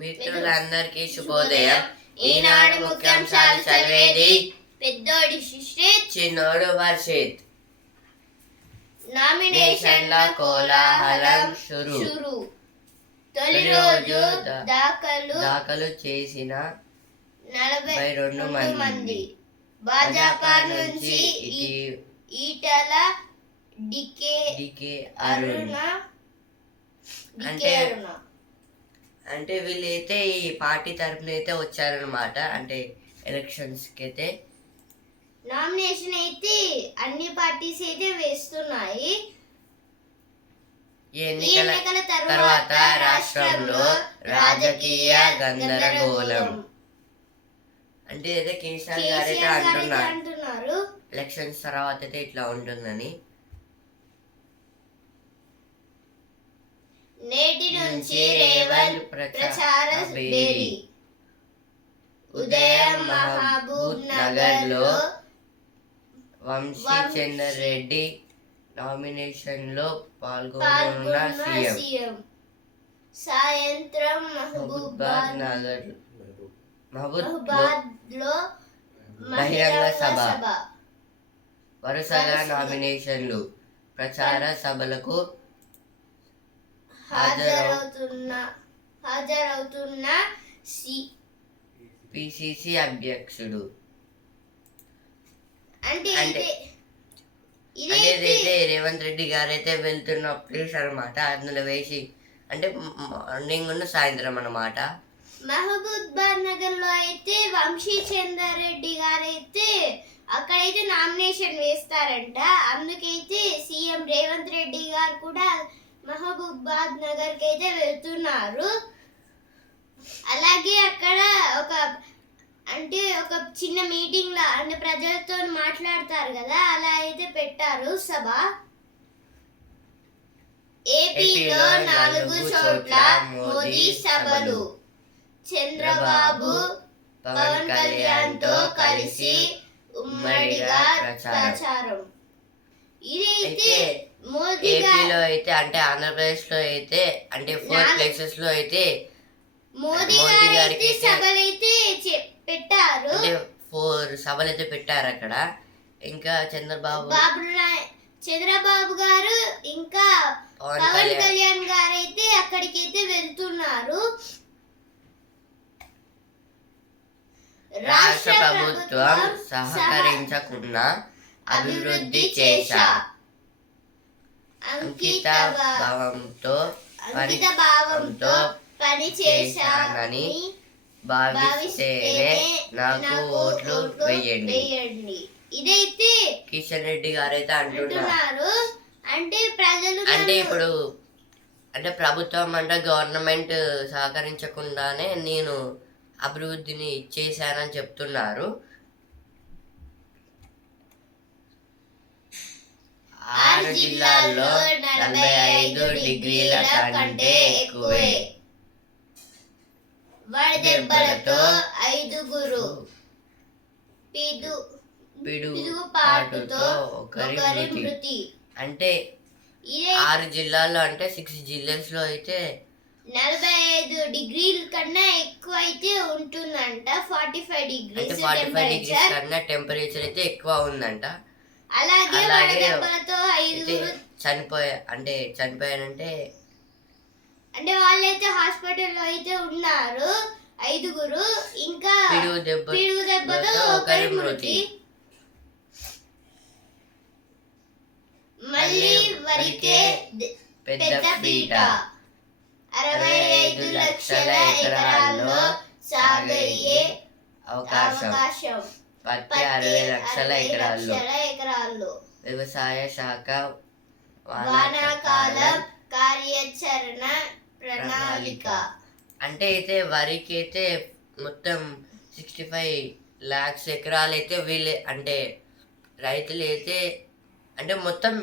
మిత్రులందరికీ శుభోదయం. ఈనాడు ముఖ్యాంశాలు చదివేది పెద్దోడి సుశ్రీత్, చిన్నోడు వర్షిత్. నామినేషన్ల కోలాహలం షురు. తొలి రోజు దాఖలు చేసిన 42 మంది. భాజపా నుంచి ఈటల, డికే అరుణ. అంటే వీళ్ళైతే ఈ పార్టీ తరఫున అయితే వచ్చారనమాట. అంటే ఎలక్షన్స్కి అయితే నామినేషన్ అయితే అన్ని పార్టీస్ అయితే వేస్తున్నాయి. ఈ ఎన్నికల తర్వాత రాష్ట్రంలో రాజకీయ గందరగోళం. అంటే అయితే కేసీఆర్ గారు అయితే అంటున్నారు ఎలక్షన్స్ తర్వాత అయితే ఇట్లా ఉంటుందని. నేటి నుంచి రేవంత్ ప్రచార బేరీ. ఉదయం మహబూబ్ నగర్ లో వంశీచందర్ రెడ్డి నామినేషన్ లో పాల్గొన్న సీఎం. సాయంత్రం మహబూబాద్ లో బహిరంగ సభ. వరుసగా నామినేషన్లు ప్రచార సభలకు హాజరవుతున్న పిసిసి అధ్యక్షుడు. అంటే ఇదైతే రేవంత్ రెడ్డి గారు అయితే వెళ్తున్న ప్లేస్ అనమాట. అందులో వేసి అంటే మార్నింగ్ ఉన్న సాయంత్రం అన్నమాట. మహబూబాద్ నగర్ లో అయితే వంశీచందర్ రెడ్డి గారు అయితే అక్కడైతే నామినేషన్ వేస్తారంట. అందుకైతే సీఎం రేవంత్ రెడ్డి గారు కూడా మహబూబాద్ నగర్ కి అయితే వెళ్తున్నారు. అలాగే అక్కడ ఒక చిన్న మీటింగ్ లా అంటే ప్రజలతో మాట్లాడతారు కదా, అలా అయితే పెట్టారు సభ. ఏపీలో 4 చోట్ల మోదీ సభలు. చంద్రబాబు పవన్ కళ్యాణ్ తో కలిసి ఉమ్మడిగా ప్రచారం. ఇదైతే మోదీ ఏపీలో అయితే అంటే ఆంధ్రప్రదేశ్ లో అయితే అంటే 4 ప్లేసెస్ లో అయితే మోదీ గారికి సభలైతే పెట్టారు. అంటే 4 సభలు అయితే పెట్టారు అక్కడ. ఇంకా చంద్రబాబు గారు ఇంకా పవన్ కళ్యాణ్ గారు అయితే అక్కడికైతే వెళ్తున్నారు. రాష్ట్ర ప్రభుత్వం సహకరించకుండా అభివృద్ధి చేశా. అంకిత భావంతో పని చేశానని భావిస్తేనే నాకు ఓట్లు వేయండి. ఇదైతే కిషన్ రెడ్డి గారు అయితే అంటున్నారు. అంటే ప్రజలు అంటే ఇప్పుడు అంటే ప్రభుత్వం అంటే గవర్నమెంట్ సహకరించకుండానే నేను అభివృద్ధిని చేశానని చెప్తున్నారు. 6 జిల్లాల్లో 45 డిగ్రీల కంటే ఎక్కువే. వడదెబ్బలతో 5 పిడుగుపాటుతో ఒకరి మృతి. అంటే 6 జిల్లాల్లో అంటే 6 జిల్లాస్ లో అయితే 45 డిగ్రీల కన్నా ఎక్కువ అయితే ఉంటుందంట. 45 డిగ్రీస్ కన్నా టెంపరేచర్ అయితే ఎక్కువ ఉందంట. అలాగే వడదెబ్బలతో 5 చనిపోయారంటే అంటే వాళ్ళైతే హాస్పిటల్లో అయితే ఉన్నారు 5. ఇంకా పిడుగు దెబ్బతో ఒకరి మృతి. మళ్ళీ వరికే పెద్ద పీట. 65 లక్షల ఎకరాల్లో సాగయ్యే అవకాశం. పత్తి 60 లక్షల ఎకరాల్లో. వ్యవసాయ శాఖ వానాకాలం కార్యాచరణ ప్రణాళిక. అంటే అయితే వరికి అయితే మొత్తం 65 lakhs ఎకరాలు అయితే వీళ్ళే అంటే రైతులు అయితే అంటే మొత్తం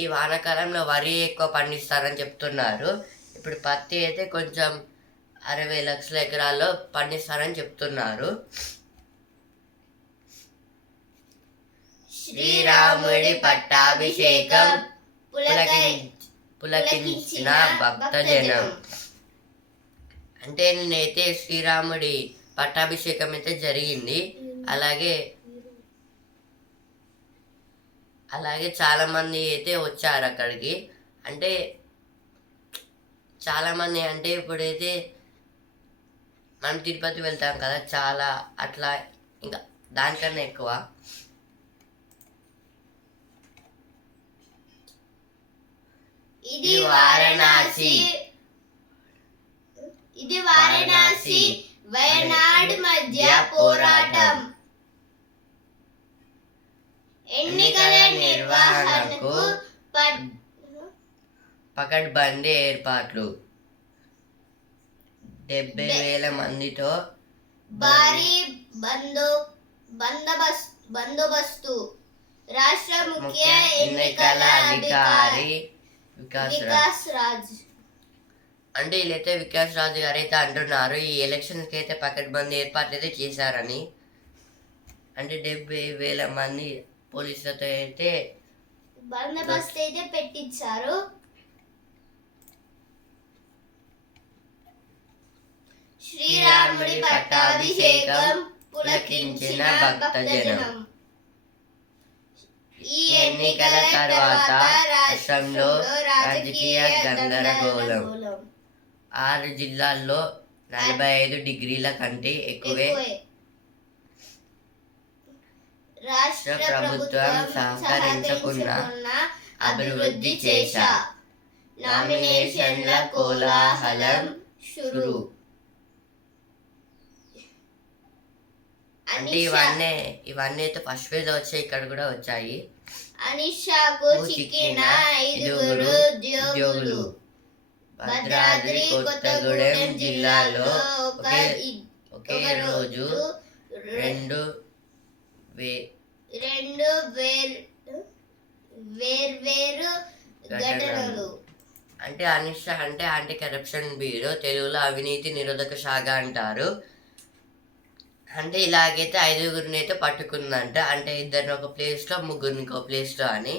ఈ వానాకాలంలో వరి ఎక్కువ పండిస్తారని చెప్తున్నారు. ఇప్పుడు పత్తి అయితే కొంచెం 60 లక్షల ఎకరాల్లో పండిస్తారని చెప్తున్నారు. శ్రీరాముడి పట్టాభిషేకం పులకించిన భక్తజనం. అంటే నేనైతే శ్రీరాముడి పట్టాభిషేకం అయితే జరిగింది. అలాగే అలాగే చాలా మంది అయితే వచ్చారు అక్కడికి. అంటే చాలా మంది అంటే ఇప్పుడైతే మనం తిరుపతి వెళ్తాం కదా, చాలా అట్లా ఇంకా దానికన్నా ఎక్కువ. ఇది వారణాసి వయనాడ్ మధ్య పోరాటం. ఎన్నికల నిర్వహణకు పకడ్బందీ ఏర్పాట్లు. 70,000 మందితో భారీ బందోబస్తు. రాష్ట్ర ముఖ్య ఎన్నికల అధికారి వికాస్ రాజ్. అంటే వీళ్ళైతే వికాస్ రాజ్ గారు అయితే అంటున్నారు ఈ ఎలక్షన్కి అయితే పకడ్బందీ ఏర్పాట్లు అయితే చేశారని. అంటే 70,000 మంది పోలీసులతో అయితే బందోబస్తు అయితే పెట్టించారు. శ్రీరాముడి పట్టాభిషేకం పులకించిన భక్తజనం. ఈ ఎన్నికల తర్వాత రాష్ట్రంలో రాజకీయ గందరగోళం. 6 జిల్లాల్లో 45 డిగ్రీల కంటే ఎక్కువే రాష్ట్ర ప్రభుత్వం సహకరించకున్న అభివృద్ధి చేశా. నామినేషన్ల కోలాహలం షురు. అంటే ఇవన్నీ అయితే ఫస్ట్ ఫేజ్ వచ్చాయి, ఇక్కడ కూడా వచ్చాయి. అనిషాకు చిక్కిన 5 ఉద్యోగులు. భద్రాద్రి కొత్తగూడెం జిల్లాలో ఒకే రోజు రెండు వేర్వేరు ఘటనలు. అంటే అనిష అంటే యాంటీ కరప్షన్ బ్యూరో, తెలుగులో అవినీతి నిరోధక శాఖ అంటారు. అంటే ఇలాగైతే 5గురిని అయితే పట్టుకుందంట. అంటే 2 ఒక ప్లేస్లో, 3 ఇంకో ప్లేస్లో అని.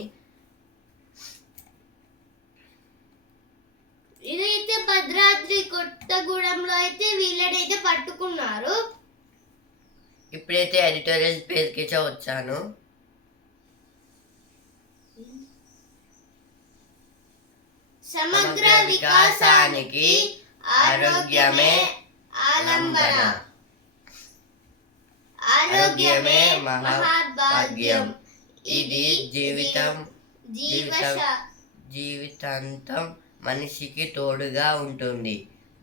ఇదైతే భద్రాద్రి కొత్తగూడెంలో అయితే వీళ్ళనైతే పట్టుకున్నారు. ఇప్పుడైతే ఎడిటోరియల్ పేజ్కి వచ్చాను. సమగ్ర వికాసానికి ఆరోగ్యమే ఆలంబన. ఆరోగ్యమే మహాభాగ్యం. ఇది జీవితాంతం మనిషికి తోడుగా ఉంటుంది.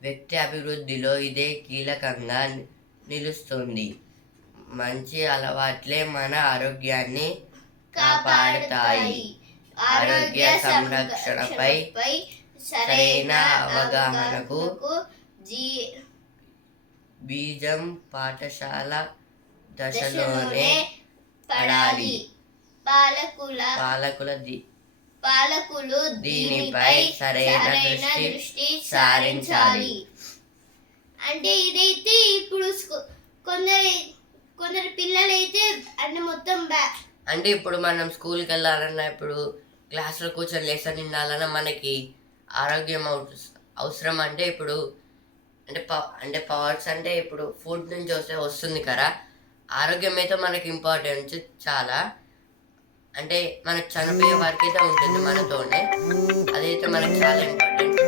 వ్యక్తి అభివృద్ధిలో ఇదే కీలకంగా నిలుస్తుంది. మంచి అలవాట్లే మన ఆరోగ్యాన్ని కాపాడుతాయి. ఆరోగ్య సంరక్షణపై సరైన అవగాహనకు బీజం పాఠశాల దశలోనే పడాలి. పాలకులు దీనిపై సరైన దృష్టి సారించాలి. అంటే ఇదైతే ఇప్పుడు కొందరు పిల్లలైతే అంటే మొత్తం అంటే ఇప్పుడు మనం స్కూల్కి వెళ్ళాలన్నా, ఇప్పుడు క్లాస్లో కూర్చొని లెసన్ వినాలన్నా మనకి ఆరోగ్యం అవసరం. అంటే ఇప్పుడు అంటే పవర్స్ అంటే ఇప్పుడు ఫుడ్ నుంచి వస్తుంది కదా. ఆరోగ్యం అయితే మనకి ఇంపార్టెంట్ చాలా. అంటే మనకు చనిపోయే వరకు అయితే ఉంటుంది మనతోనే, అదైతే మనకు చాలా ఇంపార్టెంట్.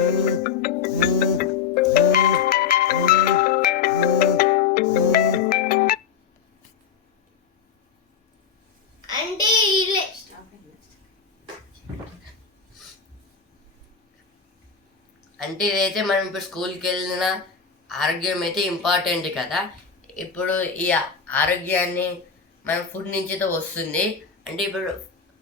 అంటే ఇదైతే మనం ఇప్పుడు స్కూల్కి వెళ్ళిన ఆరోగ్యం అయితే ఇంపార్టెంట్ కదా. ఇప్పుడు ఈ ఆరోగ్యాన్ని మనం ఫుడ్ నుంచి అయితే వస్తుంది. అంటే ఇప్పుడు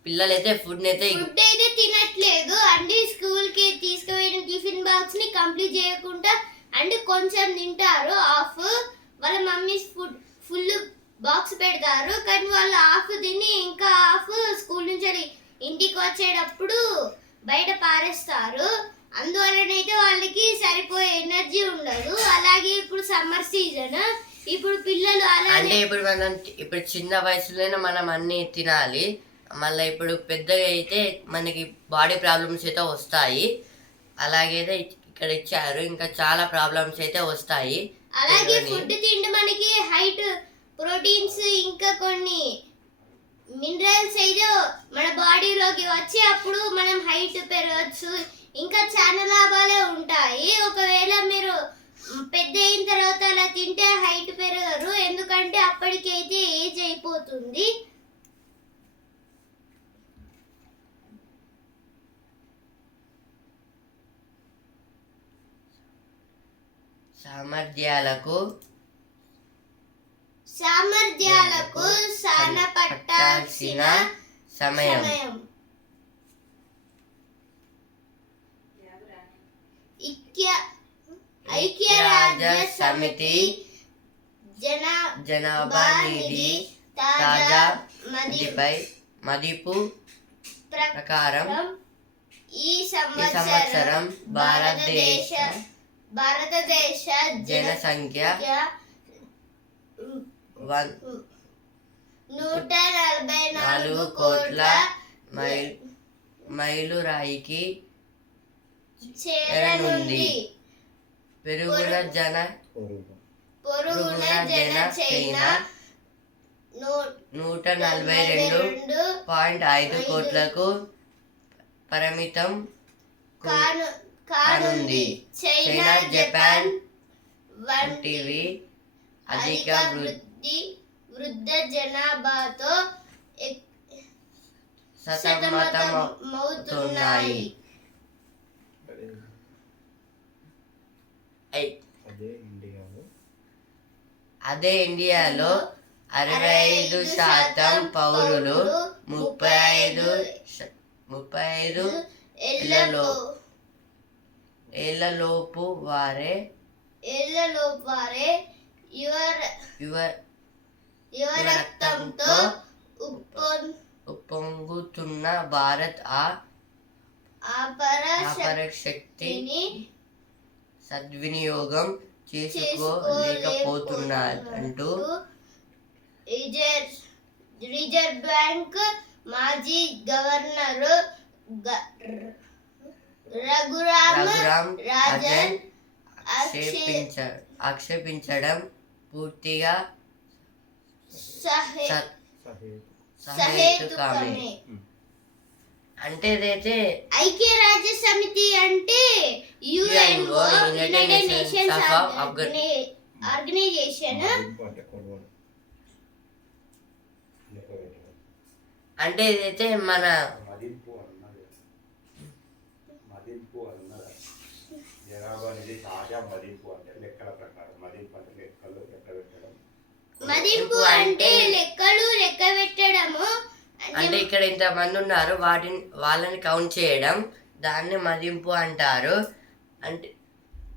పిల్లలు అయితే ఫుడ్ అయితే తినట్లేదు. అంటే స్కూల్కి తీసుకుపోయిన టిఫిన్ బాక్స్ ని కంప్లీట్ చేయకుండా అంటే కొంచెం తింటారు హాఫ్. వాళ్ళ మమ్మీ ఫుల్ బాక్స్ పెడతారు, కానీ వాళ్ళు హాఫ్ తిని ఇంకా హాఫ్ స్కూల్ నుంచి ఇంటికి వచ్చేటప్పుడు బయట పారేస్తారు. అందువలనైతే వాళ్ళకి సరిపోయే ఎనర్జీ ఉండదు. అలాగే ఇప్పుడు సమ్మర్ సీజన్, ఇప్పుడు పిల్లలు అంటే ఇప్పుడు చిన్న వయసులోనే మనం అన్ని తినాలి. మళ్ళీ ఇప్పుడు పెద్దగా అయితే మనకి బాడీ ప్రాబ్లమ్స్ అయితే వస్తాయి. అలాగైతే ఇక్కడ ఇచ్చారు. ఇంకా చాలా ప్రాబ్లమ్స్ అయితే వస్తాయి. అలాగే తెలియని- ఫుడ్ తింటే మనకి హైట్, ప్రోటీన్స్, ఇంకా కొన్ని మినరల్స్ అయితే మన బాడీలోకి వచ్చి అప్పుడు మనం హైట్ పెరగచ్చు. ఇంకా చాలా లాభాలే ఉంటాయి. ఒకవేళ మీరు పెద్ద అయిన తర్వాత అలా తింటే హైట్ పెరగరు, ఎందుకంటే అప్పటికైతే ఏజ్ అయిపోతుంది. సామర్థ్యాలకు సానపట్టాల్సిన సమయం ఐక్యరాజ్య సమితి జనాభా నిధి తాజా మదింపు ప్రకారం ఈ సంవత్సరం భారతదేశ జనసంఖ్య 144 కోట్ల మైలురాయికి చేరనుంది. పొరుగున జన చైనా 142.5 కోట్లకు పరిమితం కానుంది. చైనా, జపాన్ వంటివి అధిక వృద్ధ జనాభాతో సతమతమవుతున్నాయి. అదే ఇండియాలో 65% పౌరులు 35 ఏళ్లలోపు వారే యువ రక్తంతో ఉప్పొంగుతున్న భారత్ అపర శక్తిని సద్వినియోగం చేసుకోలేకపోతున్నదంటూ రిజర్వ్ బ్యాంక్ మాజీ గవర్నర్ రఘురామ్ రాజన్ ఆక్షేపించడం పూర్తిగా సహేతుకమే. అంటే ఇదైతే ఐక్యరాజ్య సమితి అంటే యుఎన్ఓ, యునైటెడ్ నేషన్స్ ఆర్గనైజేషన్. అంటే ఇదైతే మన మదింపు అంటే లెక్కలు లెక్క పెట్టడము. అంటే ఇక్కడ ఇంతమంది ఉన్నారు, వాళ్ళని కౌంట్ చేయడం, దాన్ని మదింపు అంటారు. అంటే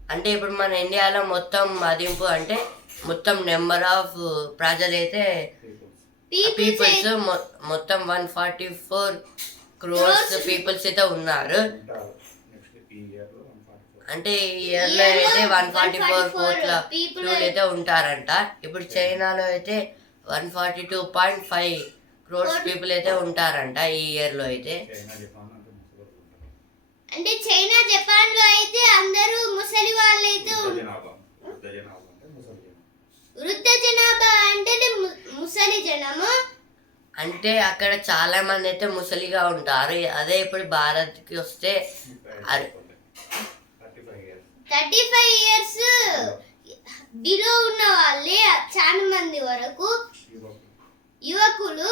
అంటే ఇప్పుడు మన ఇండియాలో మొత్తం మదింపు అంటే మొత్తం నెంబర్ ఆఫ్ ప్రజలైతే పీపుల్స్ మొత్తం 144 crores పీపుల్స్ అయితే ఉన్నారు. అంటే ఈ ఇయర్లో అయితే 144 కోట్ల పీపుల్ అయితే ఉంటారంట. ఇప్పుడు చైనాలో అయితే 142.5 crores పీపుల్ అయితే ఉంటారంట ఈ ఇయర్లో అయితే. అంటే చైనా, జపాన్ లో అయితే అందరూ ముసలి వాళ్ళైతే వృద్ధ జనాభా అంటే ముసలి జనము. అంటే అక్కడ చాలా మంది అయితే ముసలిగా ఉంటారు. అదే ఇప్పుడు భారత్కి వస్తే 35 years బిలో ఉన్న వాళ్ళే చాలా మంది వరకు యువకులు.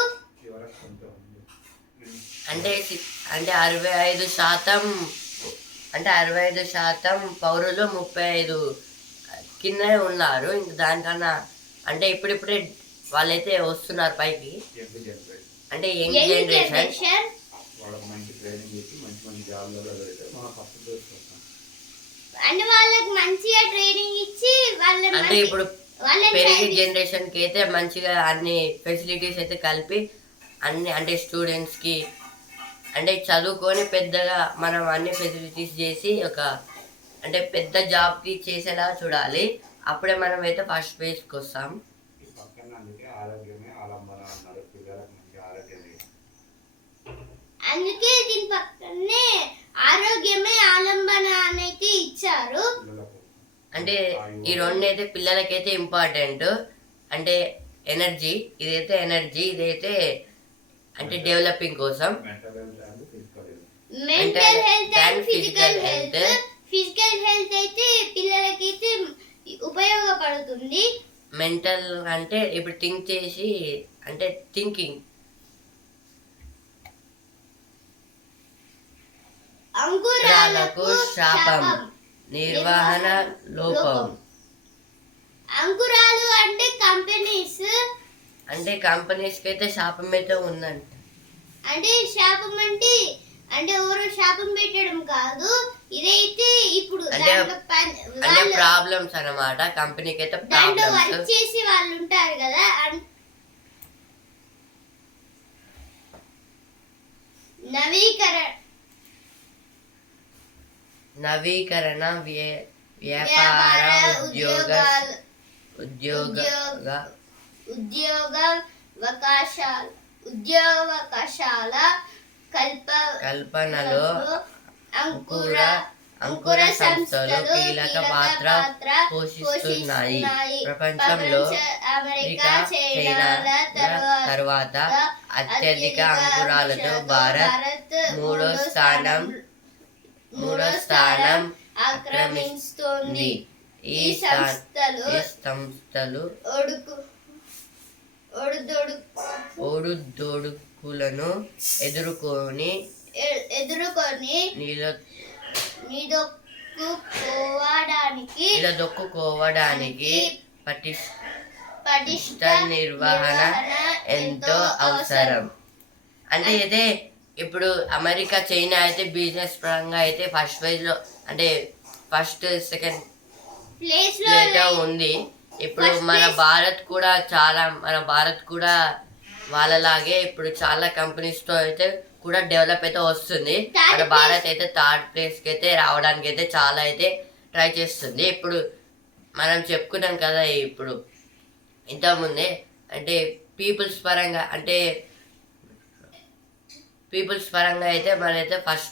అంటే 65% అంటే 65% పౌరులు 35 కింద ఉన్నారు. ఇంక దానికన్నా అంటే ఇప్పుడిప్పుడే వాళ్ళైతే వస్తున్నారు పైకి. అంటే యంగ్ జనరేషన్. అంటే వాళ్ళకి మంచిగా ట్రైనింగ్ ఇచ్చి అంటే ఇప్పుడు పెరిగే జనరేషన్ కి అయితే మంచిగా అన్ని ఫెసిలిటీస్ అయితే కలిపి అన్ని అంటే స్టూడెంట్స్ కి అంటే చదువుకొని పెద్దగా మనం అన్ని ఫెసిలిటీస్ చేసి ఒక అంటే పెద్ద జాబ్ కి చేసేలా చూడాలి. అప్పుడే మనం అయితే ఫస్ట్ ప్లేస్కి వస్తాం. అందుకే దీని పక్కనే ఆరోగ్యమే ఆలంబన అని అయితే ఇచ్చారు. అంటే ఈ రెండు అయితే పిల్లలకైతే ఇంపార్టెంట్. అంటే ఎనర్జీ, ఇదైతే ఎనర్జీ, ఇదైతే అంటే డెవలపింగ్ కోసం. Mental health and physical health. Physical health అయితే పిల్లలకైతే ఉపయోగపడుతుంది. మెంటల్ అంటే ఇప్పుడు థింక్ చేసి, అంటే థింకింగ్. అంకురాలకు శాపం, నిర్వహణ లోపం. అంకురాలు అంటే కంపెనీస్. అంటే కంపెనీస్ కి అయితే శాపం అయితే ఉందంట. అంటే శాపం అంటే ఎవరు శాపం పెట్టడం కాదు, ఇదైతే ఇప్పుడు అంటే ప్రాబ్లమ్స్ అన్నమాట. కంపెనీకి అయితే దాంట్లో వర్క్ చేసి వాళ్ళు ఉంటారు కదా. నవీకరణ వ్యాపార ఉద్యోగావకాశాల కల్పనలో అంకుర సంస్థలు కీలక పాత్ర పోషిస్తున్నాయి. ప్రపంచంలో అమెరికా, చైనాల తర్వాత అత్యధిక అంకురాలతో భారత్ మూడో స్థానం ఆక్రమిస్తుంది. ఈ సంస్థలు ఒడుదొడుకులను ఎదుర్కొని నిలదొక్కుకోవడానికి పటిష్ట నిర్వహణ ఎంతో అవసరం. అంటే ఇదే ఇప్పుడు అమెరికా, చైనా అయితే బిజినెస్ పరంగా అయితే ఫస్ట్ ప్రైజ్ లో, అంటే ఫస్ట్ సెకండ్ ప్లేస్ లో ఉంది. ఇప్పుడు మన భారత్ కూడా వాళ్ళలాగే ఇప్పుడు చాలా కంపెనీస్ తో అయితే కూడా డెవలప్ అయితే వస్తుంది. మన భారత్ అయితే థర్డ్ ప్లేస్ కి అయితే రావడానికి అయితే చాలా అయితే ట్రై చేస్తుంది. ఇప్పుడు మనం చెప్పుకున్నాం కదా ఇప్పుడు ఇంతకుముందే, అంటే పీపుల్స్ పరంగా అయితే మనైతే ఫస్ట్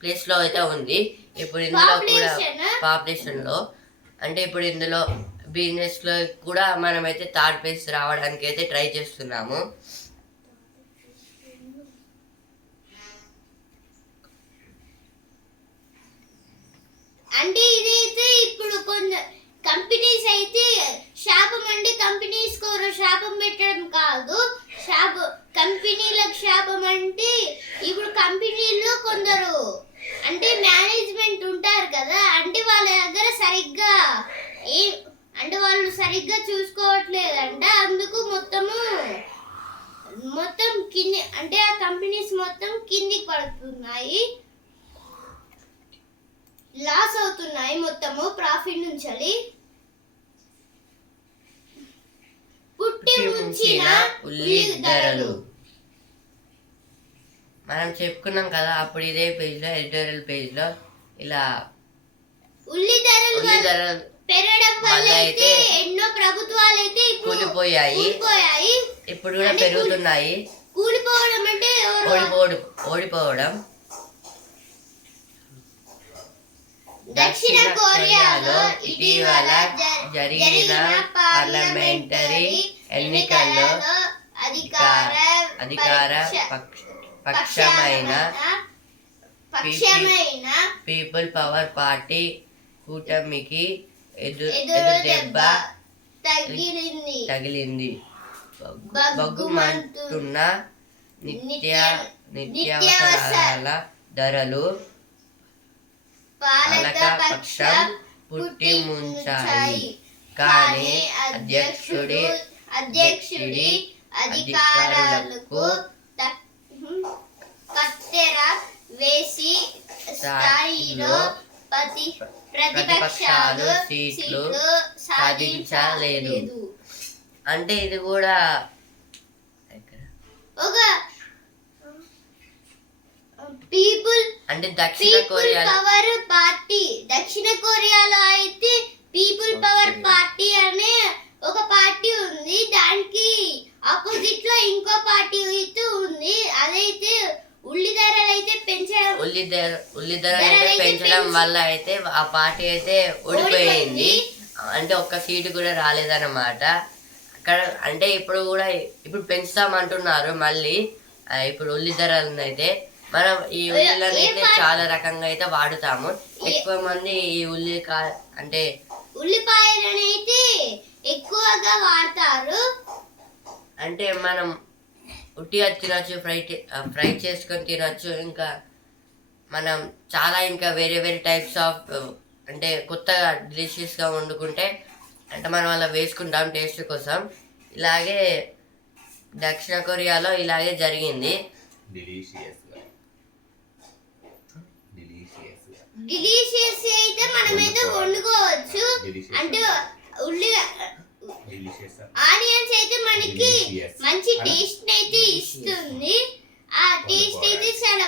ప్లేస్ లో అయితే ఉంది. ఇప్పుడు ఇందులో కూడా పాపులేషన్ లో, అంటే ఇప్పుడు ఇందులో బిజినెస్ లో కూడా మనమైతే థర్డ్ ప్లేస్ రావడానికి అయితే ట్రై చేస్తున్నాము. అంటే ఇదైతే ఇప్పుడు కొన్ని కంపెనీస్ అయితే శాపం, అంటే కంపెనీస్ కోరు శాపం పెట్టడం కాదు. కంపెనీలకు శాపం అంటే ఇప్పుడు కంపెనీల్లో కొందరు అంటే మేనేజ్మెంట్ ఉంటారు కదా, అంటే వాళ్ళ దగ్గర వాళ్ళు సరిగ్గా చూసుకోవట్లేదంట. అందుకు మొత్తం కింది, అంటే ఆ కంపెనీస్ మొత్తం కిందికి పడుతున్నాయి, లాస్ అవుతున్నాయి మొత్తము ప్రాఫిట్ నుంచి. పుట్టి ముంచిన ఉల్లి ధరలు మనం చెప్పుకున్నాం కదా అప్పుడు ఇదే పేజ్ లో, ఎడిటోరియల్ పేజ్ లో ఇలా ఉల్లి ధరలు పెరగడం వల్ల అయితే ఎన్నో ప్రభుత్వాలు అయితే కూలిపోయాయి. ఇప్పుడు కూడా పెరుగుతున్నాయి. కూలిపోవడం అంటే ఓడిపోవడం. దక్షిణ కొరియాలో ఇటీవల జరిగిన పార్లమెంటరీ ఎన్నికల్లో అధికార పక్షమైన పీపుల్ పవర్ పార్టీ కూటమికి ఎదురుదెబ్బ తగిలింది. బగ్గుమంటున్న నిత్యావసరాల ధరలు పాలకపక్షం పుట్టి ముంచాయి. కానీ అధ్యక్షుడి అధికారాలకు కత్తెర వేసి స్థాయిలో ప్రతిపక్షాలు సీట్లు సాధించలేదు. అంటే ఇది కూడా ఒక పీపుల్ అంటే దక్షిణ కొరియాలో అయితే పీపుల్ పవర్ పార్టీ అనే ఒక పార్టీ ఉంది. దానికి ఆపోజిట్ లో ఇంకో పార్టీ అయితే ఉంది. అదైతే ఉల్లి ధరలు అయితే పెంచడం ఉల్లి ధరలు అయితే పెంచడం వల్ల అయితే ఆ పార్టీ అయితే ఓడిపోయింది. అంటే ఒక్క సీటు కూడా రాలేదన్నమాట. అక్కడ అంటే ఇప్పుడు పెంచుతామంటున్నారు మళ్ళీ. ఇప్పుడు ఉల్లి ధరలను అయితే మనం ఈ ఉల్లిలను అయితే చాలా రకంగా అయితే వాడుతాము. ఎక్కువ మంది ఈ అంటే ఉల్లిపాయలను అయితే ఎక్కువగా వాడతారు. అంటే మనం ఉట్టిగా తినచ్చు, ఫ్రై చేసుకొని తినచ్చు. ఇంకా మనం ఇంకా వేరే వేరే టైప్స్ ఆఫ్ అంటే కొత్తగా డెలిషియస్గా వండుకుంటే అంటే మనం అలా వేసుకుంటాం టేస్ట్ కోసం. ఇలాగే దక్షిణ కొరియాలో ఇలాగే జరిగింది. డిలీషియస్ అయితే మనమైతే వండుకోవచ్చు. అంటే ఆనియన్స్ అయితే మనకి మంచి టేస్ట్ అయితే ఇస్తుంది. ఆ టేస్ట్ అయితే చాలా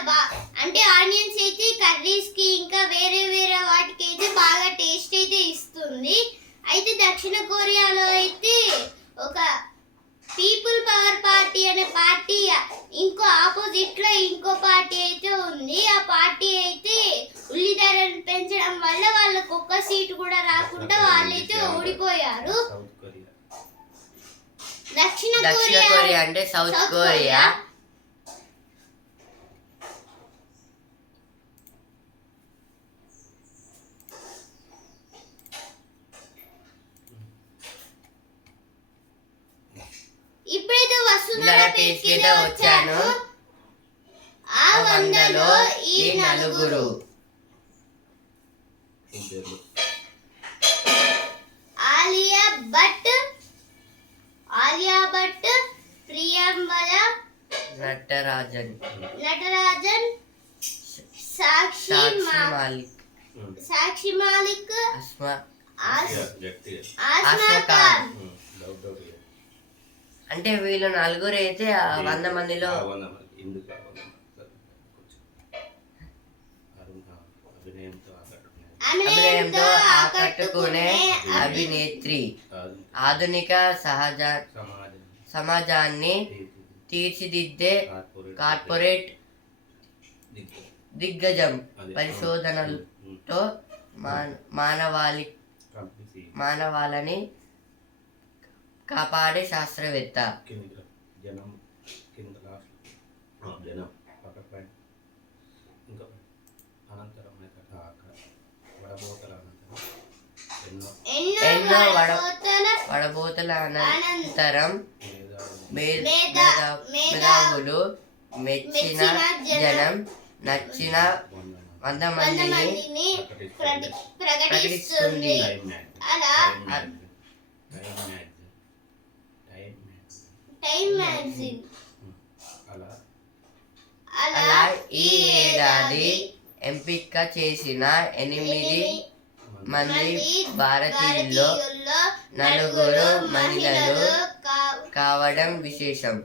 అంటే ఆనియన్స్ అయితే కర్రీస్ కి ఇంకా వేరే వేరే వాటికి అయితే బాగా టేస్ట్ అయితే ఇస్తుంది. అయితే దక్షిణ కొరియాలో అయితే ఒక పీపుల్ పవర్ పార్టీ అనే పార్టీ, ఇంకో ఆపోజిట్ లో ఇంకో పార్టీ అయితే ఉంది. ఆ పార్టీ అయితే ఉల్లి ధరలు పెంచడం వల్ల వాళ్ళకు ఒక్క సీటు కూడా రాకుండా వాళ్ళైతే ఓడిపోయారు. దక్షిణ కొరియా అంటే సౌత్ కొరియా. ఇప్పుడైతే వసుంధర పేజ్కి వచ్చాను. ఆ 100లో ఈ నలుగురు ఆలియా భట్, ప్రియంవద, నటరాజన్, సాక్షి మాలిక్, ఆస్మా ఖాన్. అంటే వీళ్ళు నలుగురు అయితే 100 మందిలో అభినయంతో ఆకట్టుకునే అభినేత్రి, ఆధునిక సమాజాన్ని తీర్చిదిద్దే కార్పొరేట్ దిగ్గజం, పరిశోధనలతో మానవాళిని కాపాడే శాస్త్రవేత్త. ఎన్నో వడబోతల అనంతరం మేధావులు మెచ్చిన జనం నచ్చిన 100 మందిని ప్రకటిస్తుంది. అలా ఈ ఏడాది ఎంపిక చేసిన 8 మంది భారతీయుల్లో 4 మహిళలు కావడం విశేషం.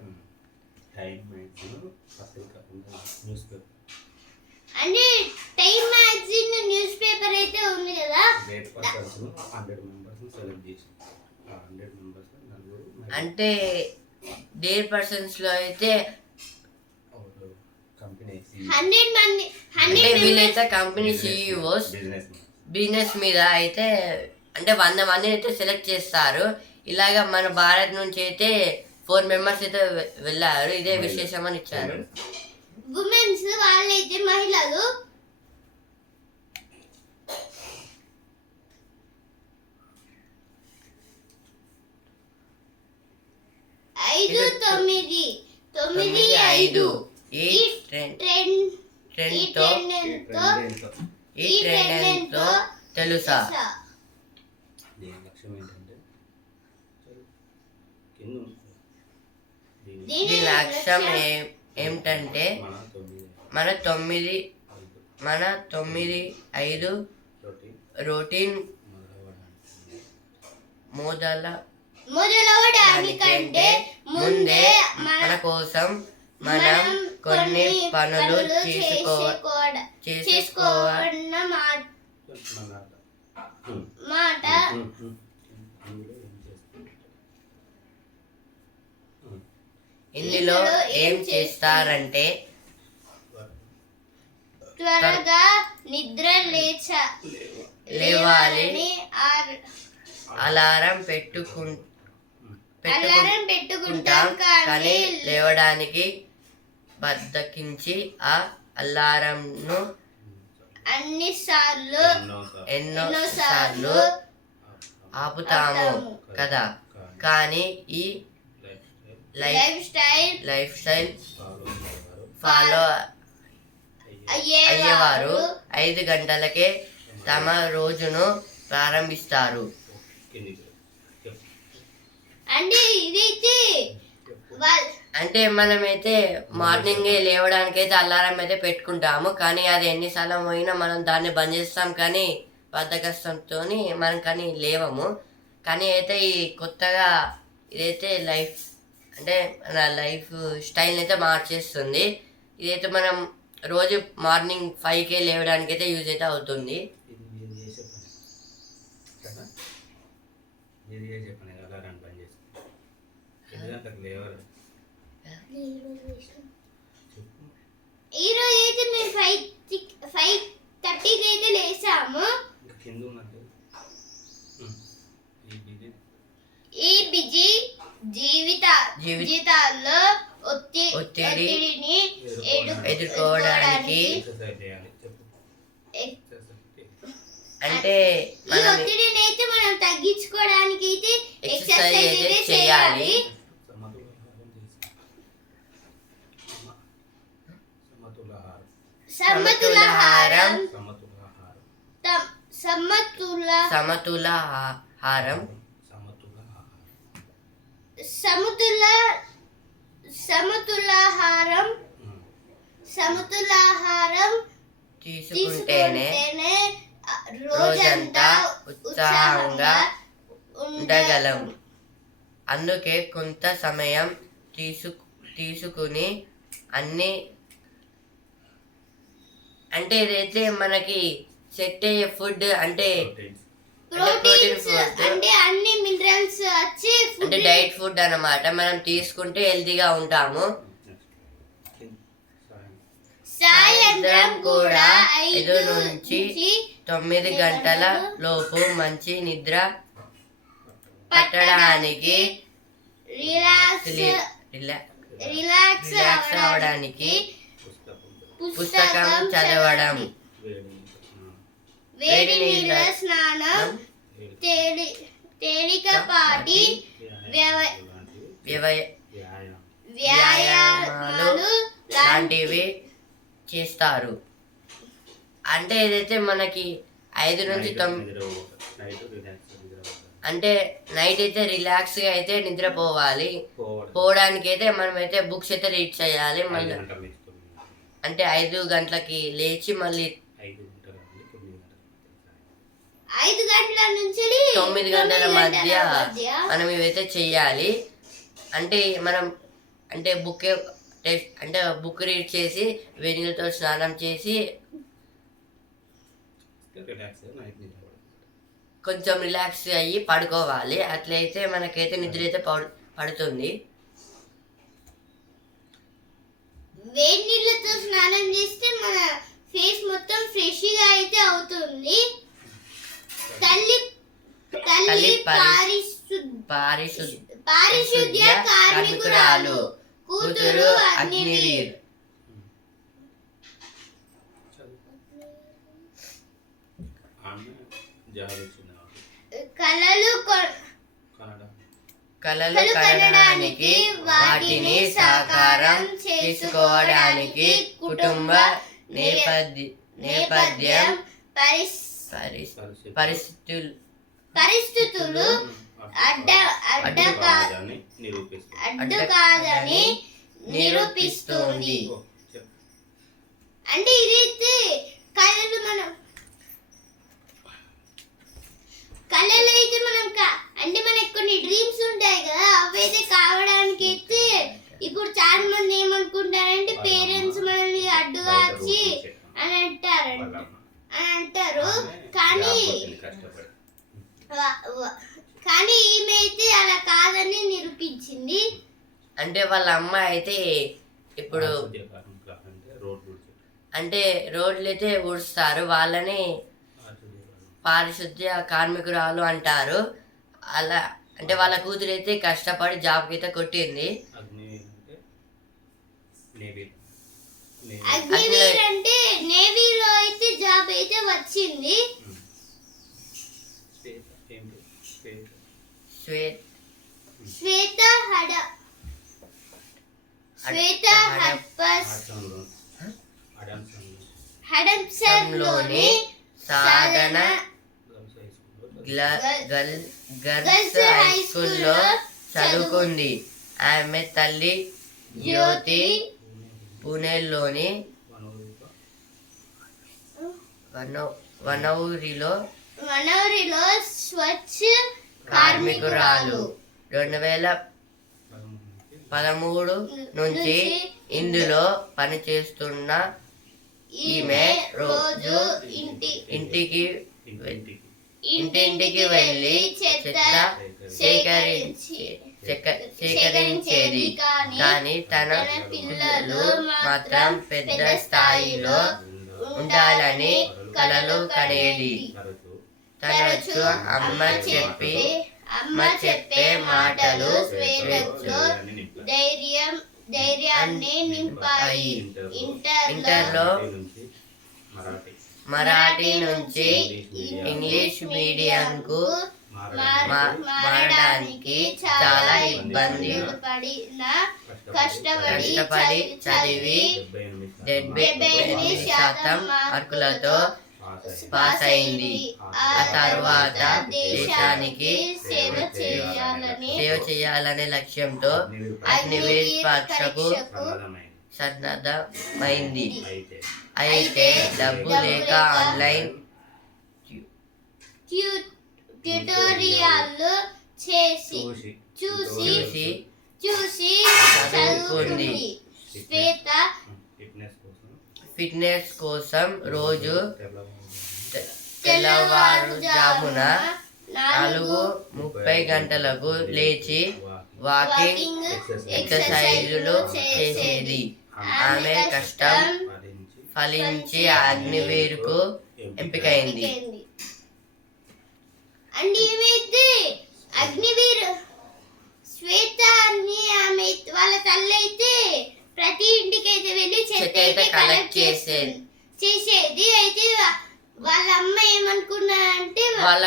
అంటే టైమ్ మ్యాగజైన్ న్యూస్ పేపర్ అయితే ఉంది కదా, అంటే డేర్ పర్సన్స్ లో అయితే 100 మంది అంటే వీళ్ళైతే కంపెనీ సిఇఓస్ బిజినెస్ మీద అయితే అంటే 100 మందిని అయితే సెలెక్ట్ చేస్తారు. ఇలాగా మన భారత్ నుంచి అయితే 4 మెంబర్స్ అయితే వెళ్ళారు. ఇదే విశేషం అని ఇచ్చారు. ఉమెన్స్ వాళ్ళైతే మహిళలు 5 9 5 ఈ ట్రెండ్ ఎంతో తెలుసా? దీని లక్ష్యం ఏమిటంటే మన 9-5 రొటీన్ మొదలవడానికంటే ముందే మన కోసం మనం కొన్ని పనులు చేసుకోవాలన్నమాట. ఇందులో ఏం చేస్తారంటే త్వరగా నిద్ర లేవాలని అలారం అలారం పెట్టుకుంటాం కానీ లేవడానికి బద్దకించి ఆ అలారంను ఎన్నోసార్లు ఆపుతాము కదా. కానీ ఈ లైఫ్ స్టైల్ ఫాలో అయ్యేవారు 5 గంటలకే తమ రోజును ప్రారంభిస్తారు. అంటే మనమైతే మార్నింగే లేవడానికి అయితే అలారం అయితే పెట్టుకుంటాము, కానీ అది ఎన్నిసార్లు పోయినా మనం దాన్ని బంద్ చేస్తాం, కానీ బద్ధకష్టంతో మనం కానీ లేవము. కానీ అయితే ఈ కొత్తగా ఇదైతే మన లైఫ్ స్టైల్ని అయితే మార్చేస్తుంది. ఇదైతే మనం రోజు మార్నింగ్ 5కే లేవడానికి అయితే యూజ్ అయితే అవుతుంది. ఈరోజు అయితే మేము 5:30కి అయితే లేసాము. ఈ బిజీ జీవితాల్లో ఒత్తిడిని ఎదుర్కోవడానికి అంటే ఈ ఒత్తిడిని అయితే మనం తగ్గించుకోవడానికి అయితే ఎక్సర్సైజ్ అయితే చేయాలి. సమతుల ఆహారం తీసుకుంటేనే రోజంతా ఉత్సాహంగా ఉండగలం. అందుకే కొంత సమయం తీసుకుని అన్ని అంటే ఇదైతే మనకి సెట్ అయ్యే ఫుడ్ అంటే ప్రోటీన్ ఫుడ్ అంటే అన్ని మినరల్స్ వచ్చి అంటే డైట్ ఫుడ్ అన్నమాట. మనం తీసుకుంటే హెల్తీగా ఉంటాము. సాయంత్రం కూడా 5 నుంచి 9 గంటల లోపు మంచి నిద్ర పట్టడానికి రిలాక్స్ అవడానికి పుస్తకం చదవడం, వేడి నీళ్ళ స్నానం, తేలికపాటి వ్యాయామాలు లాంటివి చేస్తారు. అంటే ఇదైతే మనకి 5 నుంచి 9 అంటే నైట్ అయితే రిలాక్స్గా అయితే నిద్రపోవాలి. పోవడానికి అయితే మనమైతే బుక్స్ అయితే రీడ్ చేయాలి. మళ్ళీ అంటే 5 గంటలకి లేచి మళ్ళీ 5 గంటల నుంచి 9 గంటల మధ్య మనం ఇవైతే చెయ్యాలి. అంటే మనం అంటే బుక్ రీడ్ చేసి వేడితో స్నానం చేసి కొంచెం రిలాక్స్ అయ్యి పడుకోవాలి. అట్లయితే మనకైతే నిద్ర అయితే పడుతుంది. వేడి నీళ్ళతో స్నానం చేస్తే మన ఫేస్ మొత్తం ఫ్రెష్గా అయితే అవుతుంది. తల్లి పారిశుద్ధ్య కార్మికురాలు, కూతురు అగ్నివీర్. కలలు కనడానికి వాటిని సాకారం చేసుకోవడానికి కుటుంబ నేపథ్యం పరిస్థితులు అడ్డు కాదని నిరూపిస్తుంది. అంటే ఇదైతే కళలు అయితే అంటే మనకు కొన్ని డ్రీమ్స్ ఉంటాయి కదా, అవైతే కావడానికి అయితే ఇప్పుడు చాలా మంది ఏమనుకుంటారంటే పేరెంట్స్ మనల్ని అడ్డుగా వచ్చి అని అంటారు. కానీ ఈమె అయితే అలా కాదని నిరూపించింది. అంటే వాళ్ళ అమ్మ అయితే ఇప్పుడు పారిశుద్ధ్య కార్మికులు అంటే రోడ్లు అంటే రోడ్లు అయితే ఊడుస్తారు, వాళ్ళని పారిశుద్ధ్య కార్మికురాలు అంటారు. అలా అంటే వాళ్ళ కూతురు అయితే కష్టపడి జాబ్కి అయితే కొట్టింది. అగ్నివీర్ అంటే నేవీలో అయితే జాబ్ అయితే వచ్చింది. శ్వేత హడప్సన్లోని సాధన గర్ల్స్ హై స్కూల్లో చదువుకుంది. ఆమె తల్లి జ్యోతి పూణేలోని వనౌరిలో స్వచ్ఛ కార్మికురాలు. 2013 నుంచి ఇందులో పనిచేస్తున్న ఈమె రోజు ఇంటింటికి వెళ్ళి చెత్త సేకరించేది. కానీ తన పిల్లలు మాత్రం పెద్ద స్థాయిలో ఉండాలని కలలు కనేది. తరచు అమ్మ చెప్పే మాటలు శ్వేతలో ధైర్యాన్ని నింపాయి. ఇంటర్లో మరాఠీ నుంచి ఇంగ్లీష్ మీడియంకు మారడానికి చాలా ఇబ్బందులు పడినా కష్టపడి చదివి 78% మార్కులతో పాస్ అయింది. ఆ తర్వాత దేశానికి సేవ చేయాలనే లక్ష్యంతో అగ్నివీర్ పరీక్షకు సన్నద్ధమైంది. అయితే డబ్బు లేక ఆన్లైన్ ట్యుటోరియల్ చూసి చదువుకుంది. శ్వేత ఫిట్నెస్ కోసం రోజు తెల్లవారుజామున 4:30 గంటలకు లేచి వాకింగ్ ఎక్సర్సైజులు చేసేది. ఆమె కష్టం ఫలించి అగ్నివీర్కు ఎంపికైంది. అండ్ ఏమైతే అగ్నివీర్ శ్వేత అని ఆమె వాళ్ళ తల్లి అయితే ప్రతి ఇంటికి అయితే వెళ్ళి చెత్త అయితే కలెక్ట్ చేసేది. అయితే వాళ్ళ అమ్మ ఏమనుకున్నారంటే వాళ్ళ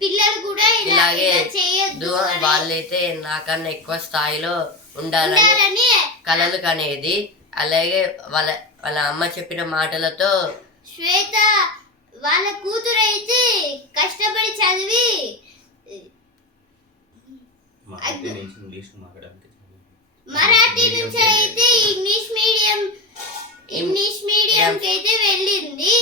పిల్లలు కూడా ఇలాగే చేయొద్దు, వాళ్ళైతే నాకన్నా ఎక్కువ స్థాయిలో ఉండాలని కలలు కనేది. అలాగే వాళ్ళ అమ్మ చెప్పిన మాటలతో శ్వేత వాళ్ళ కూతురు అయితే కష్టపడి చదివి మరాఠీ నుంచి అయితే ఇంగ్లీష్ మీడియం అయితే వెళ్ళింది.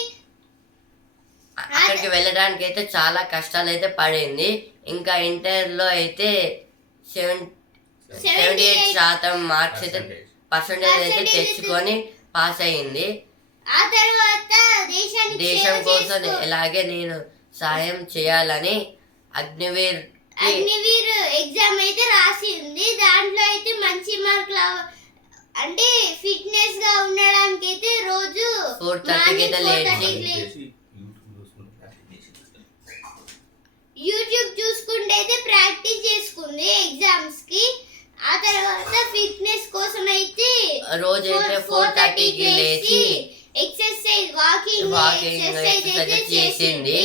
అక్కడికి వెళ్ళడానికి అయితే చాలా కష్టాలు అయితే పడింది. ఇంకా ఇంటర్లో అయితే 78% మార్క్స్ అయితే పర్సెంటేజ్ అయితే తెచ్చుకొని పాస్ అయింది. ఆ తర్వాత దేశం కోసం ఎలాగే నేను సాయం చేయాలని అగ్నివీర్ ఎగ్జామ్ అయితే రాసింది. దాంట్లో అయితే మంచి మార్కులు అంటే ఫిట్నెస్ గా ఉండడానికి అయితే రోజు 4:30 అయితే లేచి యూట్యూబ్ చూసుకుంటే అయితే ప్రాక్టీస్ చేసుకుంది ఎగ్జామ్స్ కి. ఆ తర్వాత ఫిట్నెస్ కోసం అయితే రోజైతే 4:30కి లేచి ఎక్సర్సైజ్ వాకింగ్ ఎక్సర్సైజ్ చేసింది.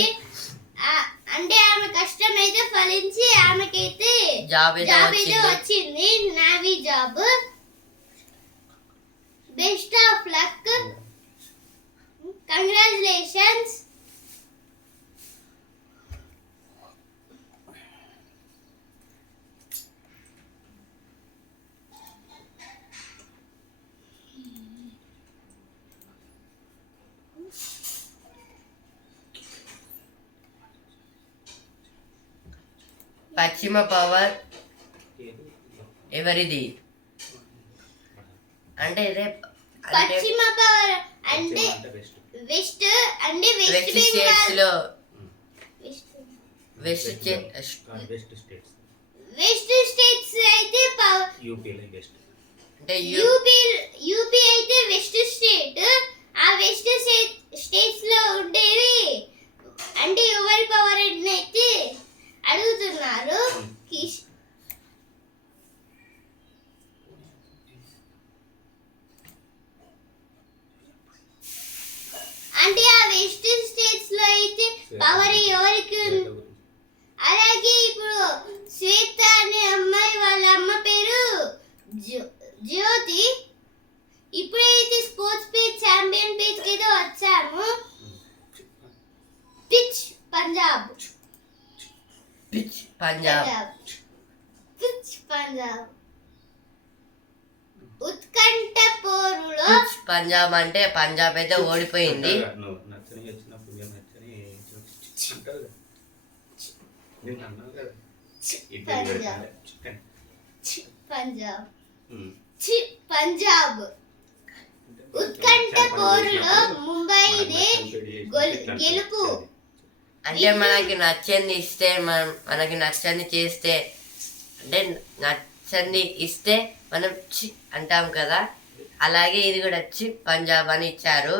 అంటే ఆమె కష్టం అయితే ఫలించి ఆమెకైతే జాబ్ అయితే వచ్చింది, navy job. Best of luck, congratulations. పశ్చిమ పవర్ ఎవరిది అంటే ఇదే పశ్చిమ పవర్ అంటే వెస్ట్ అంటే వెస్ట్ బెంగాల్ లో వెస్ట్ స్టేట్స్ అయితే యూపీలో బెస్ట్. అంటే యూపీ అయితే వెస్ట్ స్టేట్. ఆ వెస్ట్ స్టేట్స్ లో ఉండేవి అంటే ఎవరి పవర్ అయితే అడుగుతున్నారు. అంటే ఆ వెస్ట్ స్టేట్స్ లో అయితే పవర్ ఎవరికి ఉంది? అలాగే ఇప్పుడు శ్వేత అనే అమ్మాయి వాళ్ళ అమ్మ పేరు జ్యోతి. ఇప్పుడైతే స్పోర్ట్స్ పేజ్ ఛాంపియన్ పేజ్ కి అయితే వచ్చాము. Pitch Punjab. Pitch Punjab. Pitch Punjab. ఉత్కంఠ పోరులో పిచ్ పంజాబ్ అంటే పంజాబ్ అయితే ఓడిపోయింది. నువ్వు నచ్చని వచ్చిన పుణ్యం నచ్చని అంటావు కదా. నేను అన్నావు కదా పంజాబ్. పంజాబ్. ఉత్కంఠ పోరులో ముంబైదే గెలుపు. అంటే మనకి నచ్చింది ఇస్తే మనకి నచ్చంది చేస్తే అంటే నచ్చంది ఇస్తే మనం చి అంటాం కదా, అలాగే ఇది కూడా వచ్చి పంజాబ్ అని ఇచ్చారు.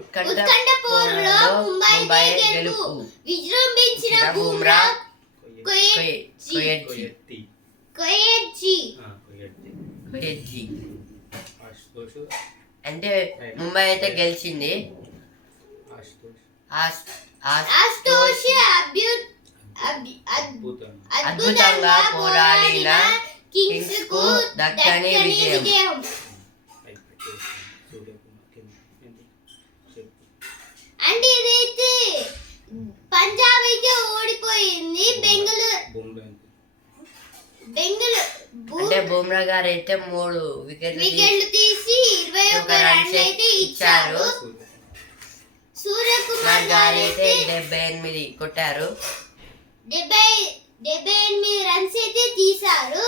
ఉత్కంఠ పోరులో ముంబై గెలుపు. విజృంభించిన బుమ్రా కొయెట్జీ. అంటే ముంబై అయితే గెలిచింది. ఆస్తోష్ అద్భుతంగా పోరాడిన కింగ్స్ కు దక్కని విజయం. అంటే ఇదైతే పంజాబ్ అయితే ఓడిపోయింది. అంటే బుమ్రా గారు అయితే 3 వికెట్లు తీసి 21 రన్స్ అయితే ఇచ్చారు. సూర్యకుమార్ గారు అయితే 78 కొట్టారు. 78 రన్స్ అయితే తీశారు.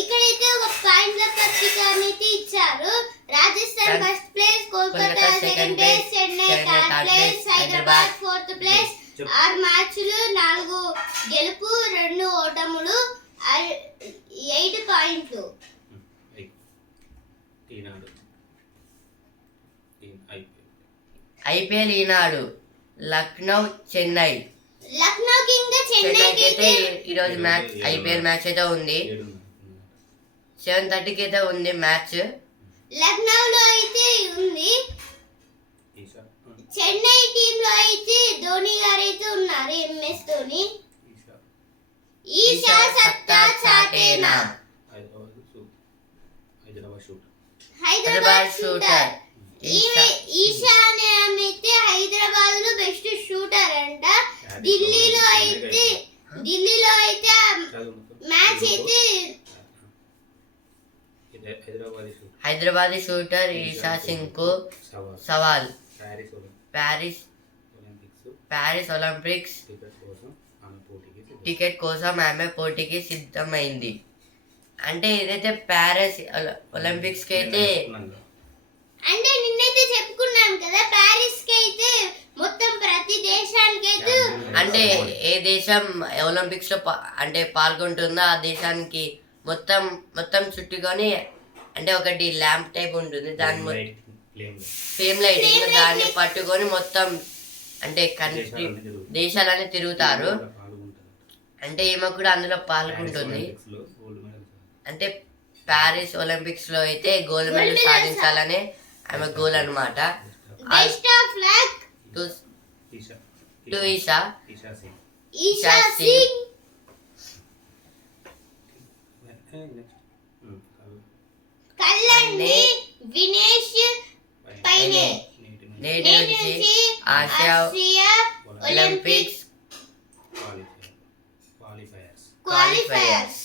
ఇక్కడైతే ఒక పాయింట్ల పట్టిక అయితే ఇచ్చారు. Rajasthan first place, Kolkata second place, Chennai third place, Hyderabad fourth place. 6 మ్యాచ్లు 4 గెలుపు 2 ఓటములు 8 పాయింట్లు. ఐపీఎల్ ఈనాడు లక్నో చెన్నై. లక్నోకి ఇంకా చెన్నైకి అయితే ఈరోజు మ్యాచ్ ఐపీఎల్ మ్యాచ్ అయితే ఉంది. 7:30కి అయితే ఉంది మ్యాచ్. లక్నోలో అయితే ఉంది. చెన్నై టీమ్ లో అయితే ధోని గారు అయితే ఉన్నారు. ఎంఎస్ ధోని. ఈషా సత్తా చాటేనా. హైదరాబాద్ షూటర్. ఈషా అనే ఆమె అయితే హైదరాబాద్ లో బెస్ట్ షూటర్ అంట. ఢిల్లీలో అయితే మ్యాచ్ అయితే హైదరాబాదీ షూటర్ ఈషా సింగ్ కు సవాల్. ప్యారిస్ ఒలింపిక్స్ టికెట్ కోసం ఆమె పోటీకి సిద్ధమైంది. అంటే ఇదైతే ప్యారిస్ ఒలింపిక్స్ కి అయితే అంటే నిన్నైతే చెప్పుకున్నాం కదా, ప్యారిస్ కి అయితే మొత్తం ప్రతి దేశానికి అయితే అంటే ఏ దేశం ఒలింపిక్స్ లో అంటే పాల్గొంటుందో ఆ దేశానికి మొత్తం చుట్టుకొని అంటే ఒకటి ల్యాంప్ టైప్ ఉంటుంది, దాని ఫ్లేమ్ లైటింగ్ దాన్ని పట్టుకొని మొత్తం అంటే కంట్రీ దేశాలన్నీ తిరుగుతారు. అంటే ఈమె కూడా అందులో పాల్గొంటుంది. అంటే ప్యారిస్ ఒలింపిక్స్ లో అయితే గోల్డ్ మెడల్ సాధించాలనే ఆమె గోల్ అన్నమాట. Best of luck to Esha Singh. కల్లండి వినేష్ పైనే. నేటి నుంచి Asia Olympics qualifiers.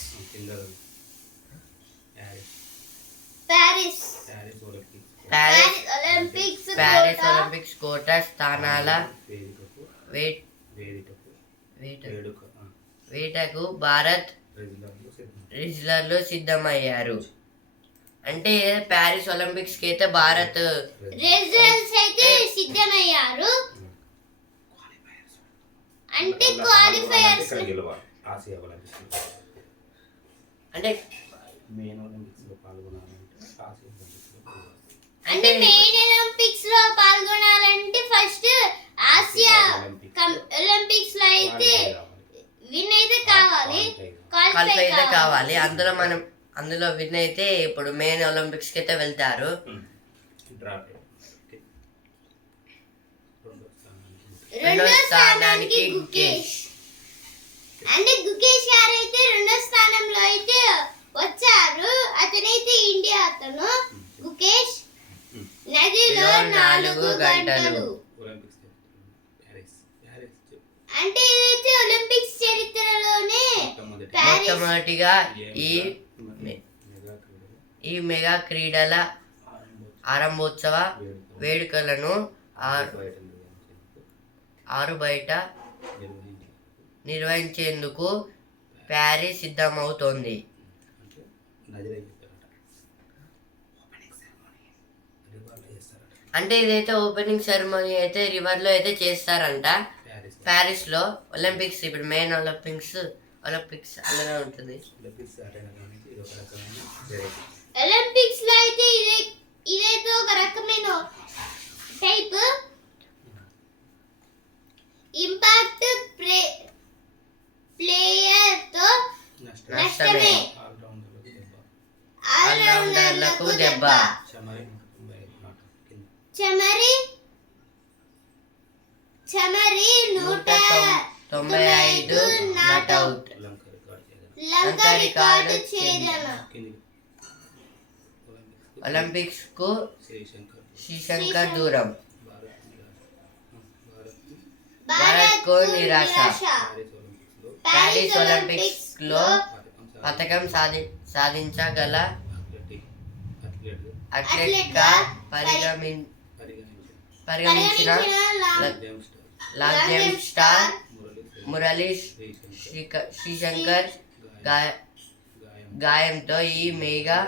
Paris Olympics quota స్థానాల వేటకు భారత్ రిజర్వ్లో సిద్ధమయ్యారు. అంటే ప్యారిస్ ఒలింపిక్స్ కి అయితే భారత్ రిజల్ట్స్ అయితే సిద్ధమయ్యారు. అంటే క్వాలిఫైయర్స్ అంటే మెయిన్ ఒలింపిక్స్లో పాల్గొనాలంటే ఆసియా ఒలింపిక్స్లో పాల్గొనాలి. అంటే మెయిన్ ఒలింపిక్స్ లో పాల్గొనాలంటే ఫస్ట్ ఆసియా ఒలింపిక్స్ లో అయితే విన్ అయితే కావాలి, క్వాలిఫై క్వాలిఫై అయితే కావాలి. కావాలి. అందులో విన్ అయితే ఇప్పుడు మెయిన్ ఒలింపిక్స్కి అయితే వెళ్తారు. డ్రాప్ రెండో స్థానానికి గుకేష్. అంటే గుకేష్ గారు అయితే రెండో స్థానంలో అయితే వచ్చారు. అతనైతే ఇండియా అతను గుకేష్. నదిలో 4 గంటలు. ఒలింపిక్స్ ప్యారిస్ ప్యారిస్ అంటే ఇదైతే ఒలింపిక్స్ చరిత్రలోనే మొట్టమొదటిగా మెగా క్రీడలు ఈ మెగా క్రీడల ఆరంభోత్సవ వేడుకలను ఆరు బయట నిర్వహించేందుకు ప్యారిస్ సిద్ధమవుతోంది. అంటే ఇదైతే ఓపెనింగ్ సెరమనీ అయితే రివర్లో అయితే చేస్తారంట ప్యారిస్లో. ఒలింపిక్స్ ఇప్పుడు మెయిన్ ఒలింపిక్స్ అలానే ఉంటుంది. ఒలింపిక్స్ లో అయితే ఇదైతే ఒక రకమైన టైప్ ఇంపాక్ట్ ప్లేయర్ తో నష్టమే, ఆల్రౌండర్లకు దెబ్బ. చమరి 195 నాట్అవుట్, లంక రికార్డు ఛేదన. ఒలింపిక్స్ కు శ్రీశంకర్ దూరం, భారత్ కు నిరాశ. ప్యారిస్ ఒలింపిక్స్ లో పథకం సాధించగల అథ్లెట్ గా పరిగణించిన లాంగ్ స్టార్ మురళీ శ్రీశంకర్ గాయంతో ఈ మెగా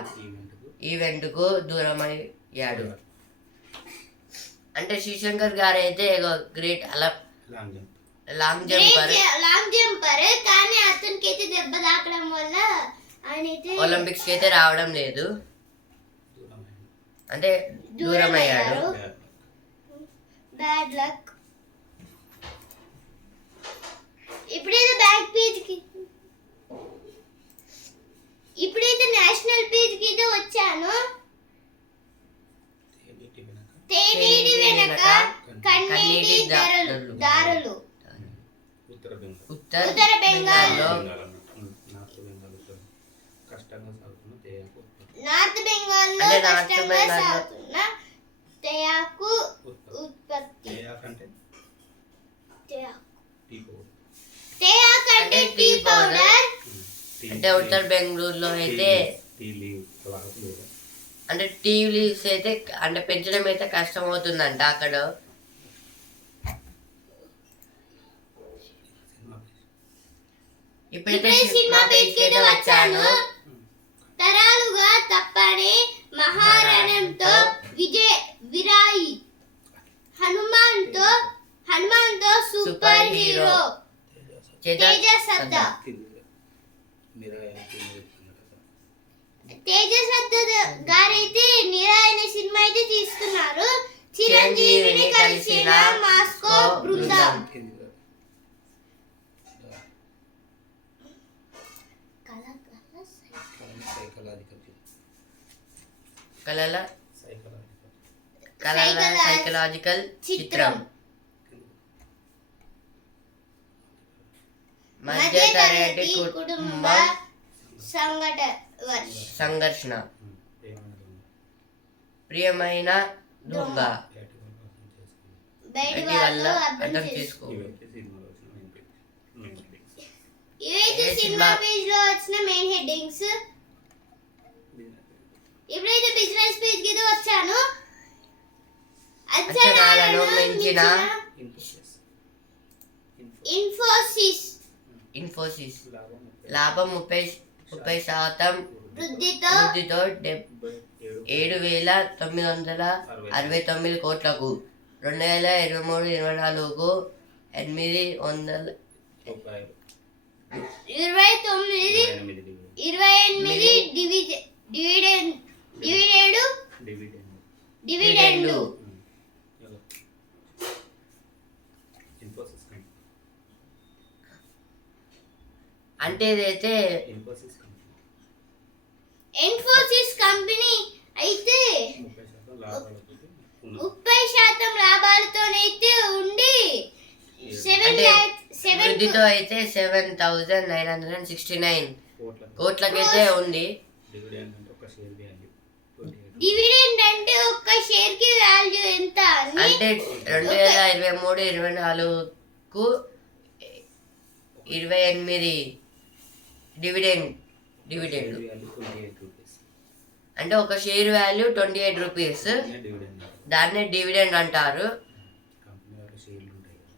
ఈవెంట్ కు దూరమయ్యాడు. అంటే శ్రీశంకర్ గారు అయితే గ్రేట్ లాంగ్ జంపర్ కానీ అతనికి అయితే దెబ్బ తాకడం వల్ల ఆయన అయితే ఒలింపిక్స్ కి అయితే రావడం లేదు, అంటే దూరం అయ్యాడు. Bad luck. ఇప్పుడైతే బ్యాక్ పేజ్ కి ఇప్పుడైతే నేషనల్ పేజ్ కి అయితే వచ్చాను. తేనీటి వెనక కన్నీటి దారులు. ఉత్తర బెంగాల్లో నార్త్ బెంగాల్లో కష్టంగా సాగుతున్న తేయాకు ఉత్పత్తి. తేయాకు అంటే టీ పౌడర్. అంటే ఉత్తర బెంగళూరులో అయితే అంటే టీ లీవ్స్ అయితే అంటే పెంచడం అయితే కష్టం అవుతుందంట అక్కడ. ఇప్పుడైతే సినిమా పేజ్ కి అయితే వచ్చాను. తరాలుగా తప్పని మహారణంతో విరాయి హనుమాన్తో super hero Teja సద్దా. Teja సద్దా గారైతే నిరాయన cinema అయితే తీస్తున్నారు. చిరంజీవిని కలిసిన మాస్కో బృందం. కలల సైకలాజికల్ చిత్రం. మధ్యతరగతి కుటుంబ సంఘర్షణ. ప్రియమైన దొంగ బయటి వల్ల అర్థం చేసుకో. ఇవైతే సినిమా పేజ్ లో వచ్చిన మెయిన్ హెడ్డింగ్స్. ఇప్పుడైతే బిజినెస్ పేజ్ కి వచ్చాను. అంచనాలను మించిన ఇన్ఫోసిస్ లాభం 30% వృద్ధితో 7,969 కోట్లకు 2023-24కు 829 28 డివిడెండ్ డివిడెండు ఇన్ఫోసిస్ కంపెనీ. అంటే ఇదైతే ఇన్ఫోసిస్ కంపెనీ ఇన్ఫోసిస్ కంపెనీ అయితే 30% లాభాలతో ఉన్నది. 30% లాభాలతోనైతే ఉండి అంటే 7 వృద్ధితో అయితే 7,969 కోట్ల కోట్లకైతే ఉంది. డివిడెండ్ అంటే ఒక షేర్ వాల్యూ 28. డివిడెండ్ అంటే ఒక్క షేర్ కి వాల్యూ ఎంత అని అంటే 2023-24కు 28 డివిడెండ్ షేర్ వాల్యూ 28 రూపీస్. అంటే ఒక షేర్ వాల్యూ 28 రూపీస్. డివిడెండ్ దాన్నే డివిడెండ్ అంటారు. కంపెనీలో షేర్లు ఉంటాయి కదా.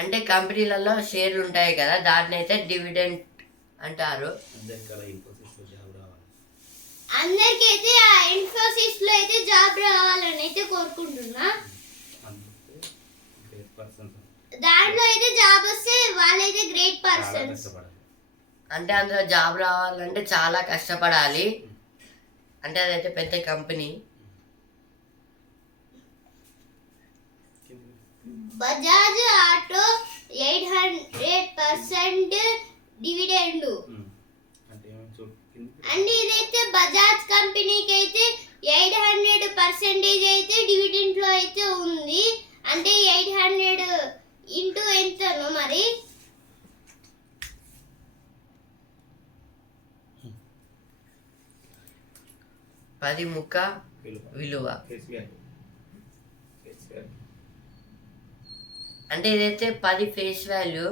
అంటే కంపెనీలలో షేర్లు ఉంటాయి కదా, దాన్ని అయితే డివిడెండ్ అంటారు. అందరికీ అలా ఇన్ఫోసిస్లో జాబ్ రావాలి. అందరికైతే ఆ ఇన్ఫోసిస్ లో అయితే జాబ్ రావాలని అయితే కోరుకుంటున్నా. అందుకే గ్రేట్ పర్సన్స్ దాంట్లో అయితే జాబ్ వస్తే వాళ్ళైతే గ్రేట్ చాలా పర్సన్స్. కష్టపడాలి. అంటే అందులో జాబ్ రావాలంటే చాలా కష్టపడాలి. అంటే అదైతే పెద్ద కంపెనీ. బజాజ్ ఆటో 800% డివిడెండ్ అంటే ఏమైనా చూడు అండ్ ఇదైతే బజాజ్ కంపెనీకి అయితే 800% అయితే డివిడెండ్ లో అయితే ఉంది. అంటే 800 ఇంటూ ఎంతనో మరి 10 ముక్క విలువ. Face value. ఫేస్ వాల్యూ అంటే ఇదైతే 10 ఫేస్ వాల్యూ.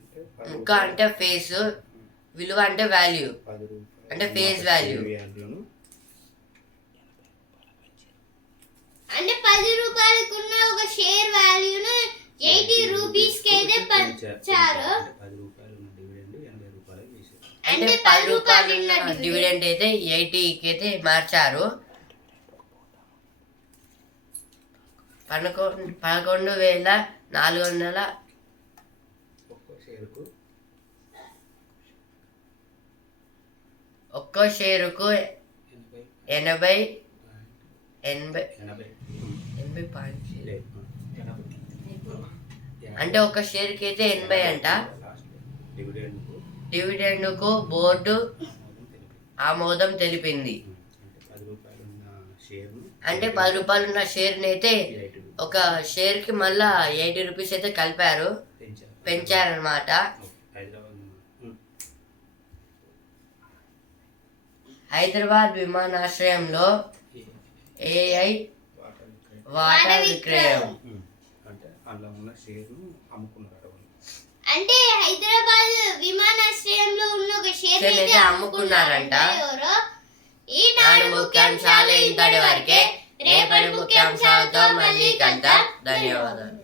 అంటే ముక్క అంటే ఫేస్, విలువ అంటే వాల్యూ. 10 రూపాయలు అంటే ఫేస్ వాల్యూ. వాల్యూను అంటే 10 రూపాయలకున్న ఒక షేర్ వాల్యూను 80 రూపీస్ కి అయితే పంచారు. 10 రూపాయలు ఉన్న డివిడెండ్ 80 రూపాయలు చేశారు. అంటే 10 రూపాయలు ఉన్న డివిడెండ్ అయితే 80కి అయితే మార్చారు. 11,400 ఒక్కో షేరుకు 80 80 లేదు 80. అంటే ఒక షేర్కి అయితే 80 అంట. లాస్ట్ డివిడెండ్కు డివిడెండ్కు బోర్డు ఆమోదం ఆమోదం తెలిపింది. తెలిపింది. అంటే 10 రూపాయలు ఉన్న షేర్ను అంటే 10 రూపాయలు ఉన్న షేర్ని అయితే 80 ఒక షేర్కి మళ్ళా 80 రూపీస్ అయితే కలిపారు, పెంచారనమాట. హైదరాబాద్ విమానాశ్రయంలో AI వాటా విక్రయం. అంటే అందులో ఉన్న షేర్ను అమ్ముకున్నారు. అంటే హైదరాబాద్ విమానాశ్రయంలో ఉన్న ఒక షేర్ షేర్ అయితే అయితే అమ్ముకున్నారంట అమ్ముకున్నారంట. ఎవరో. ఈ నాడు ముఖ్యాంశాలు ఇంతటి వరకే. రేపటి ముఖ్యాంశాలతో మళ్ళీ కలుద్దాం. ధన్యవాదాలు.